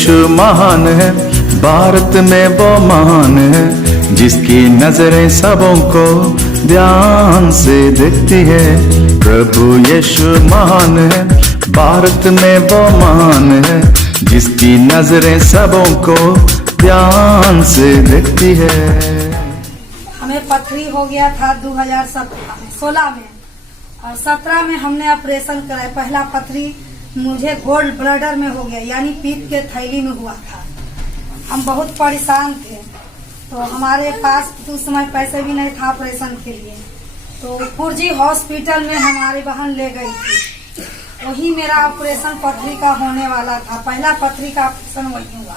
यीशु महान है, भारत में वो महान है, जिसकी नजरें सबों को ध्यान से देखती है। प्रभु यीशु महान है, भारत में वो महान है, जिसकी नजरें सबों को ध्यान से देखती है। हमें पथरी हो गया था 2016 में और 17 में हमने ऑपरेशन कराया। पहला पथरी मुझे गोल्ड ब्लडर में हो गया, यानी पीत के थैली में हुआ था। हम बहुत परेशान थे, तो हमारे पास उस समय पैसे भी नहीं था ऑपरेशन के लिए। तो पुरजी हॉस्पिटल में हमारी बहन ले गई थी, वही मेरा ऑपरेशन पथरी का होने वाला था। पहला पथरी का ऑपरेशन वही हुआ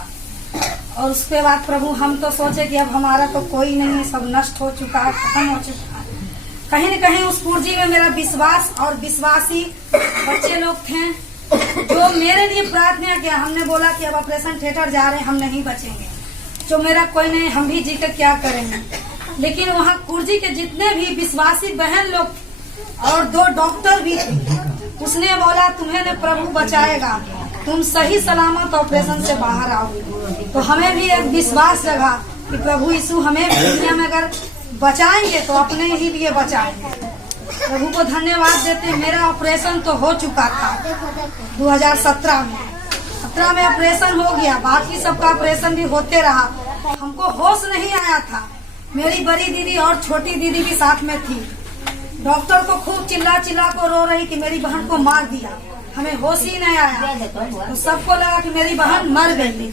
और उसके बाद प्रभु हम तो सोचे कि अब हमारा तो कोई नहीं है, सब नष्ट हो चुका है, खत्म हो चुका है। कहीं न कहीं उस पुरजी में मेरा विश्वास और विश्वासी बच्चे लोग थे जो मेरे लिए प्रार्थना किया। हमने बोला कि अब ऑपरेशन थिएटर जा रहे हैं, हम नहीं बचेंगे, जो मेरा कोई नहीं, हम भी जी कर क्या करेंगे। लेकिन वहाँ कुर्जी के जितने भी विश्वासी बहन लोग और 2 डॉक्टर भी थे, उसने बोला तुम्हें न प्रभु बचाएगा, तुम सही सलामत ऑपरेशन से बाहर आओगे। तो हमें भी एक विश्वास जगा कि प्रभु यीशु हमें दुनिया में अगर बचाएंगे तो अपने ही लिए बचाएंगे। प्रभु को धन्यवाद देते। मेरा ऑपरेशन तो हो चुका था 2017 में। 17 में ऑपरेशन हो गया, बाकी सबका ऑपरेशन भी होते रहा। हमको होश नहीं आया था। मेरी बड़ी दीदी और छोटी दीदी भी साथ में थी। डॉक्टर को खूब चिल्ला चिल्ला को रो रही कि मेरी बहन को मार दिया। हमें होश ही नहीं आया, तो सबको लगा कि मेरी बहन मर गई।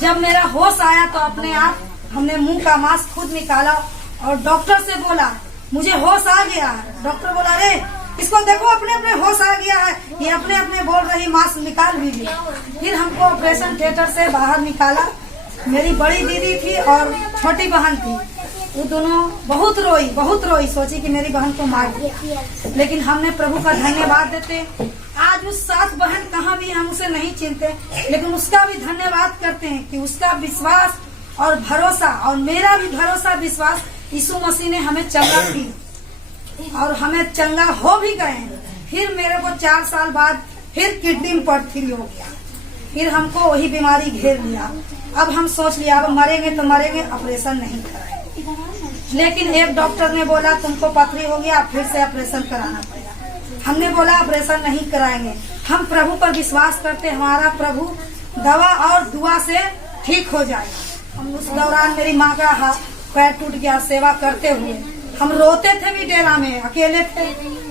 जब मेरा होश आया तो अपने आप हमने मुंह का मास्क खुद निकाला और डॉक्टर से बोला मुझे होश आ गया है। डॉक्टर बोला अरे इसको देखो अपने अपने होश आ गया है, ये अपने अपने बोल रही, मास्क निकाल भी लिया। फिर हमको ऑपरेशन थिएटर से बाहर निकाला। मेरी बड़ी दीदी थी और छोटी बहन थी, वो दोनों बहुत रोई, सोची कि मेरी बहन को मार दिया। लेकिन हमने प्रभु का धन्यवाद देते। आज उस सास बहन कहाँ भी, हम उसे नहीं चिनते, लेकिन उसका भी धन्यवाद करते हैं कि उसका विश्वास और भरोसा और मेरा भी भरोसा विश्वास यीशु मसीह ने हमें चंगा की और हमें चंगा हो भी गए। फिर मेरे को 4 साल बाद फिर किडनी में पथरी हो गया, फिर हमको वही बीमारी घेर लिया। अब हम सोच लिया अब मरेंगे तो मरेंगे, ऑपरेशन नहीं कराएंगे। लेकिन एक डॉक्टर ने बोला तुमको पथरी हो गया, फिर से ऑपरेशन कराना पड़ेगा। हमने बोला ऑपरेशन नहीं कराएंगे, हम प्रभु पर विश्वास करते, हमारा प्रभु दवा और दुआ से ठीक हो जाएगा। हम उस दौरान मेरी माँ का हाथ पैर टूट गया सेवा करते हुए। हम रोते थे भी, डेरा में अकेले थे,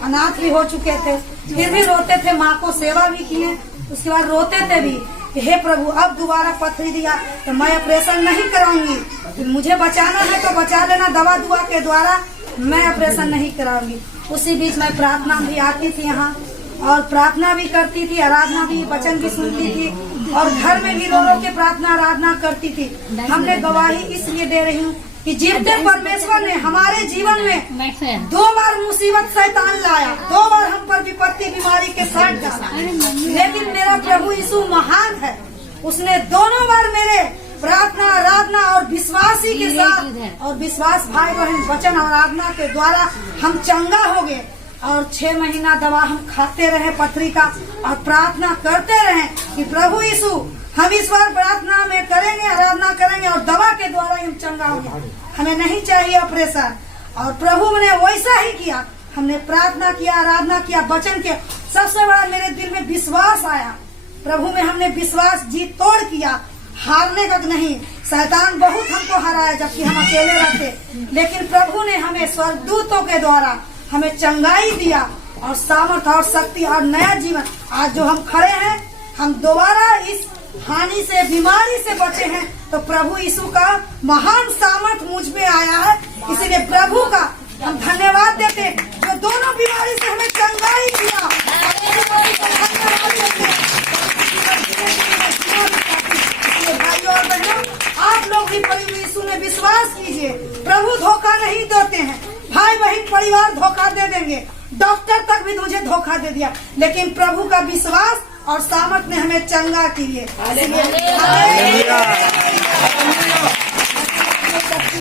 अनाथ भी हो चुके थे, फिर भी रोते थे। माँ को सेवा भी किए, उसके बाद रोते थे भी कि हे प्रभु अब दोबारा पथरी दिया तो मैं ऑपरेशन नहीं कराऊंगी, मुझे बचाना है तो बचा लेना, दवा दुआ के द्वारा मैं ऑपरेशन नहीं कराऊंगी। उसी बीच मैं प्रार्थना भी आती थी यहाँ और प्रार्थना भी करती थी, आराधना भी, वचन भी सुनती थी और घर में भी रो रो के प्रार्थना आराधना करती थी। हमने गवाही इसलिए दे रही हूँ कि जीवते परमेश्वर ने हमारे जीवन में 2 बार मुसीबत शैतान लाया, 2 बार हम पर विपत्ति बीमारी के साथ डाला, लेकिन मेरा प्रभु यीशु महान है। उसने दोनों बार मेरे प्रार्थना आराधना और विश्वासी के साथ और विश्वास भाई बहन वचन आराधना के द्वारा हम चंगा हो गए। और 6 महीना दवा हम खाते रहे पथरी का और प्रार्थना करते रहे कि प्रभु यीशु हम इस बार प्रार्थना में करेंगे, आराधना करेंगे और दवा के द्वारा हम चंगा होंगे, हमें नहीं चाहिए ऑपरेशन। और प्रभु ने वैसा ही किया। हमने प्रार्थना किया, आराधना किया, वचन किया। सबसे बड़ा मेरे दिल में विश्वास आया, प्रभु में हमने विश्वास जीत तोड़ किया, हारने का नहीं। शैतान बहुत हमको हराया जबकि हम अकेले रहते, लेकिन प्रभु ने हमें स्वर्गदूतों के द्वारा हमें चंगाई दिया और सामर्थ और शक्ति और नया जीवन। आज जो हम खड़े हैं, हम दोबारा इस हानि से, बीमारी से बचे हैं, तो प्रभु यीशु का महान सामर्थ मुझ में आया है। इसीलिए प्रभु का हम धन्यवाद देते जो दोनों बीमारी से हमें चंगाई दिया। भाइयों और बहनों, आप लोग भी प्रभु यीशु में विश्वास कीजिए। प्रभु धोखा नहीं देते हैं, भाई बहन परिवार धोखा दे देंगे, डॉक्टर तक भी मुझे धोखा दे दिया, लेकिन प्रभु का विश्वास और सामर्थ ने हमें चंगा किए।